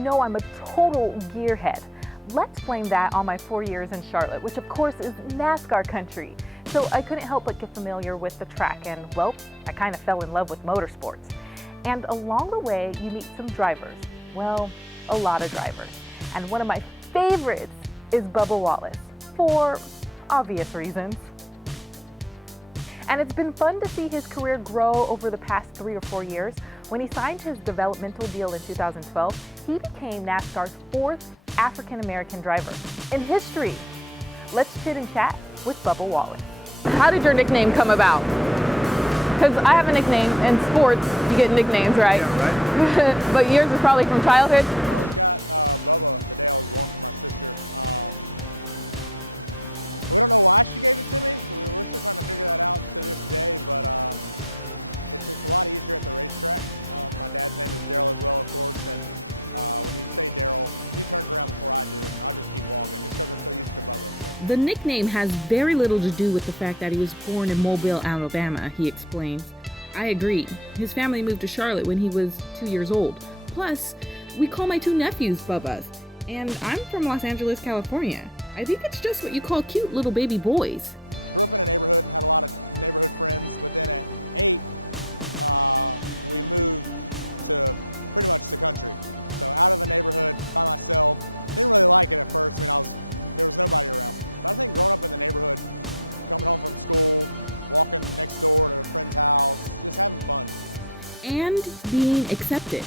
you know I'm a total gearhead. Let's blame that on my 4 years in Charlotte, which of course is NASCAR country. So I couldn't help but get familiar with the track and, well, I kind of fell in love with motorsports. And along the way, you meet some drivers. Well, a lot of drivers. And one of my favorites is Bubba Wallace, for obvious reasons. And it's been fun to see his career grow over the past 3 or 4 years. When he signed his developmental deal in 2012, he became NASCAR's 4th African-American driver in history. Let's chit and chat with Bubba Wallace. How did your nickname come about? Because I have a nickname. In sports, you get nicknames, right? Yeah, right. But yours is probably from childhood? The nickname has very little to do with the fact that he was born in Mobile, Alabama, he explains. I agree. His family moved to Charlotte when he was 2 years old. Plus, we call my 2 nephews Bubbas, and I'm from Los Angeles, California. I think it's just what you call cute little baby boys. And being accepted.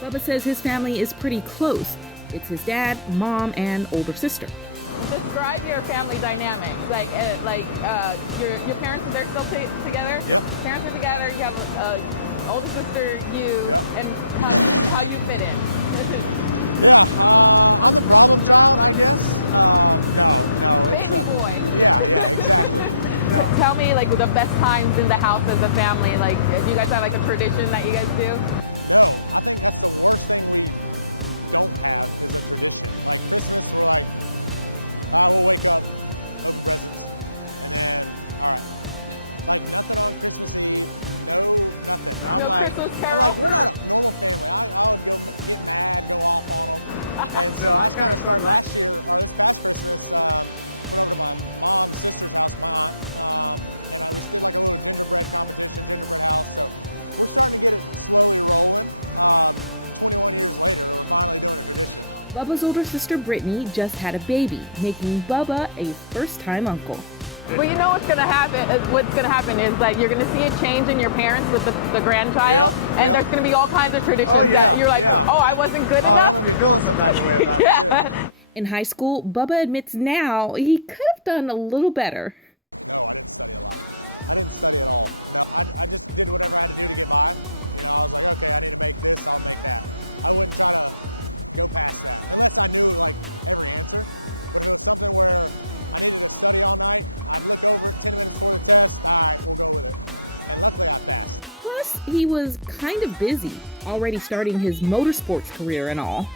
Bubba says his family is pretty close. It's his dad, mom, and older sister. Describe your family dynamics. Your parents, are they still together? Yep. Parents are together, you have an older sister, you, and how you fit in. I'm a problem child, I guess. No. Baby boy. Yeah. Tell me the best times in the house as a family. Do you guys have a tradition that you guys do? No Christmas Carol? So I kind of started laughing. Bubba's older sister Brittany just had a baby, making Bubba a first-time uncle. Well, you know what's going to happen. What's going to happen is you're going to see a change in your parents with the grandchild, and there's going to be all kinds of traditions that you're like, oh, I wasn't good enough. I'm feeling some type of way about it. Yeah. In high school, Bubba admits now he could have done a little better. Plus, he was kind of busy, already starting his motorsports career and all.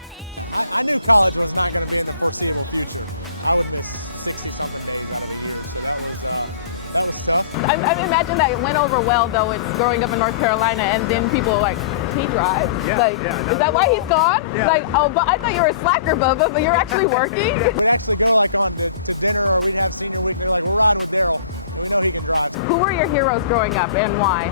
I imagine that it went over well, though. It's growing up in North Carolina, and then people are like, he drives? Yeah, Is that why he's gone? Yeah. Oh, but I thought you were a slacker, Bubba, but you're actually working? Who were your heroes growing up, and why?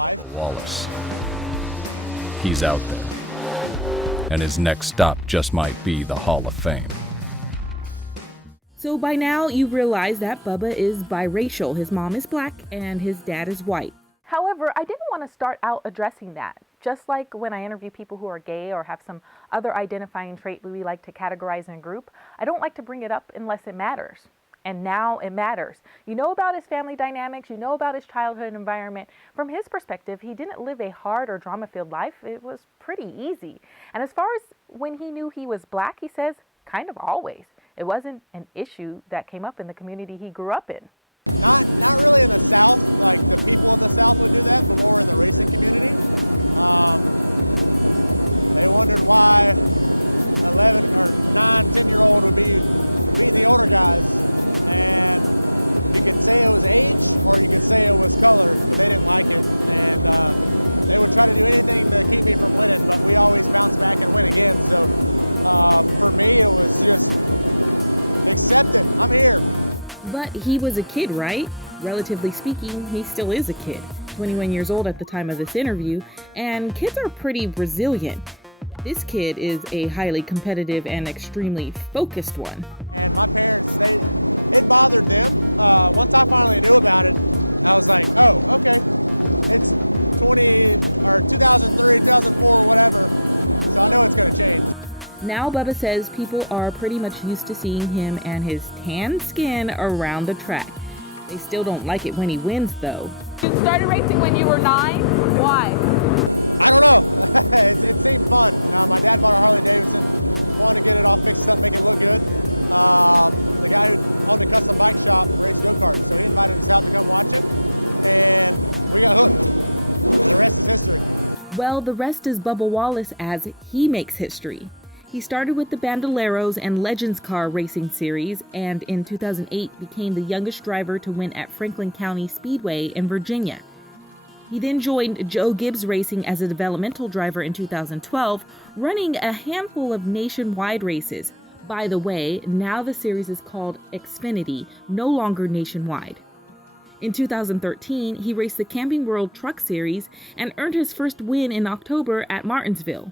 Bubba Wallace. He's out there. And his next stop just might be the Hall of Fame. So by now, you've realized that Bubba is biracial. His mom is black and his dad is white. However, I didn't want to start out addressing that. Just like when I interview people who are gay or have some other identifying trait we like to categorize in a group, I don't like to bring it up unless it matters. And now it matters. You know about his family dynamics, you know about his childhood environment. From his perspective, he didn't live a hard or drama-filled life. It was pretty easy. And as far as when he knew he was black, he says, kind of always. It wasn't an issue that came up in the community he grew up in. But he was a kid, right? Relatively speaking, he still is a kid, 21 years old at the time of this interview, and kids are pretty resilient. This kid is a highly competitive and extremely focused one. Now Bubba says people are pretty much used to seeing him and his tan skin around the track. They still don't like it when he wins, though. You started racing when you were 9? Why? Well, the rest is Bubba Wallace as he makes history. He started with the Bandoleros and Legends Car Racing Series, and in 2008 became the youngest driver to win at Franklin County Speedway in Virginia. He then joined Joe Gibbs Racing as a developmental driver in 2012, running a handful of nationwide races. By the way, now the series is called Xfinity, no longer nationwide. In 2013, he raced the Camping World Truck Series and earned his first win in October at Martinsville.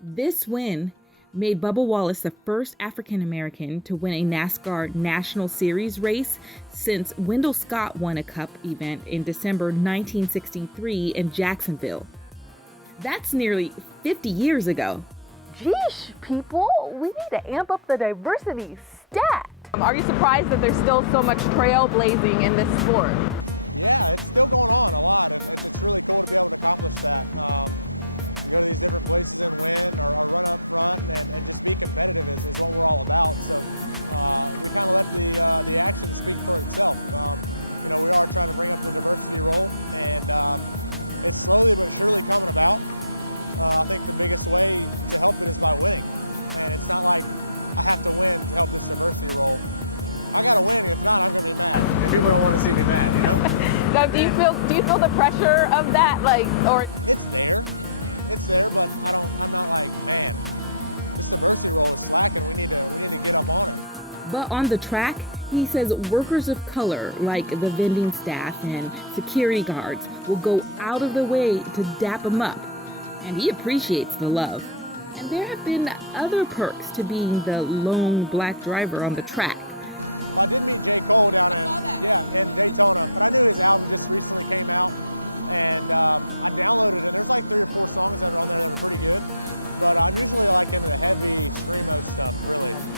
This win made Bubba Wallace the first African American to win a NASCAR National Series race since Wendell Scott won a Cup event in December 1963 in Jacksonville. That's nearly 50 years ago. Geesh, people, we need to amp up the diversity stat. Are you surprised that there's still so much trailblazing in this sport? People don't want to see me mad, you know? Now, do you feel the pressure of that, like, or? But on the track, he says workers of color, like the vending staff and security guards, will go out of their way to dap him up. And he appreciates the love. And there have been other perks to being the lone black driver on the track.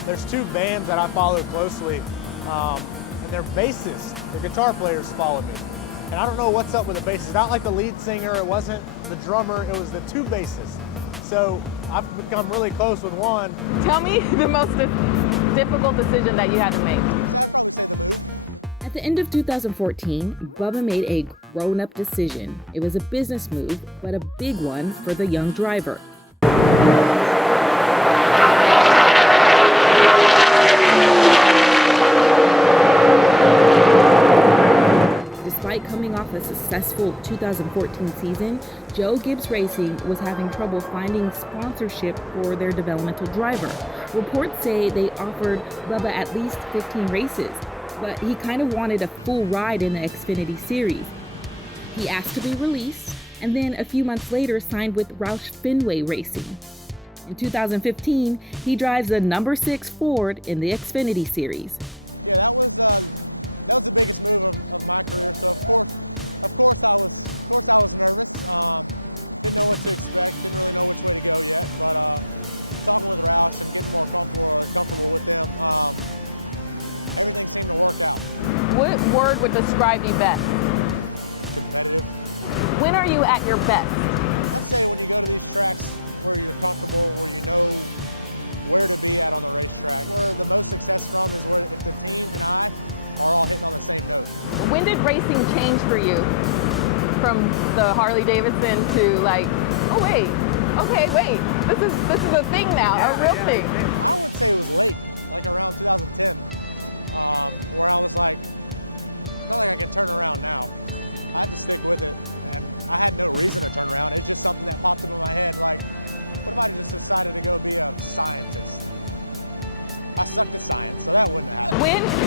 There's two bands that I follow closely, and their bassists, the guitar players, follow me. And I don't know what's up with the bassist. Not like the lead singer, it wasn't the drummer, it was the two bassists. So I've become really close with one. Tell me the most difficult decision that you had to make. At the end of 2014, Bubba made a grown-up decision. It was a business move, but a big one for the young driver. Despite coming off a successful 2014 season, Joe Gibbs Racing was having trouble finding sponsorship for their developmental driver. Reports say they offered Bubba at least 15 races, but he kind of wanted a full ride in the Xfinity Series. He asked to be released, and then a few months later signed with Roush Fenway Racing. In 2015, he drives the number 6 Ford in the Xfinity Series. word would describe you best? When are you at your best? When did racing change for you? From the Harley Davidson to like, oh wait, okay, wait, this is a thing now, a real thing.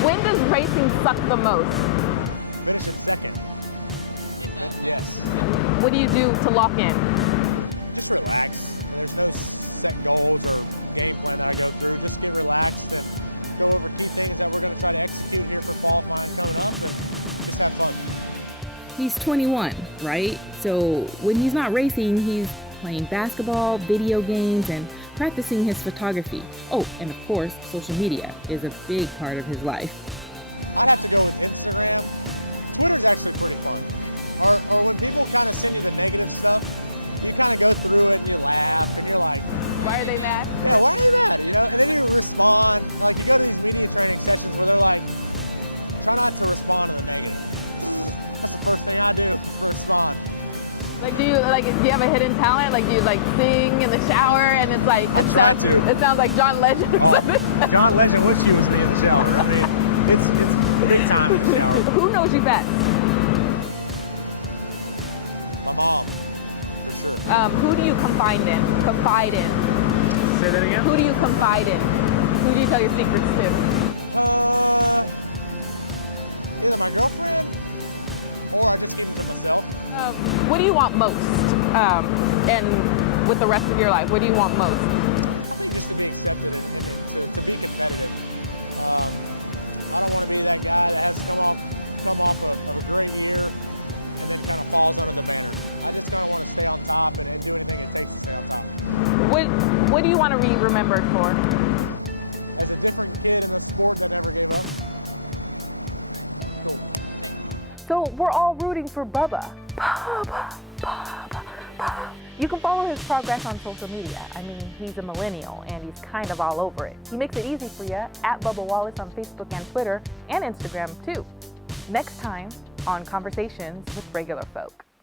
When does racing suck the most? What do you do to lock in? He's 21, right? So when he's not racing, he's playing basketball, video games, and practicing his photography. Oh, and of course, social media is a big part of his life. Why are they mad? Like, do you have a hidden talent? Like, do you like sing in the shower and it's like, it sounds like John Legend or something? John Legend wish he was me himself. I mean, it's big time. You know. Who knows you best? Who do you confide in? Say that again? Who do you confide in? Who do you tell your secrets to? What do you want most? And with the rest of your life, what do you want most? What do you want to be remembered for? So we're all rooting for Bubba. Bubba, Bubba, Bubba. You can follow his progress on social media. I mean, he's a millennial and he's kind of all over it. He makes it easy for you at Bubba Wallace on Facebook and Twitter and Instagram too. Next time on Conversations with Regular Folk.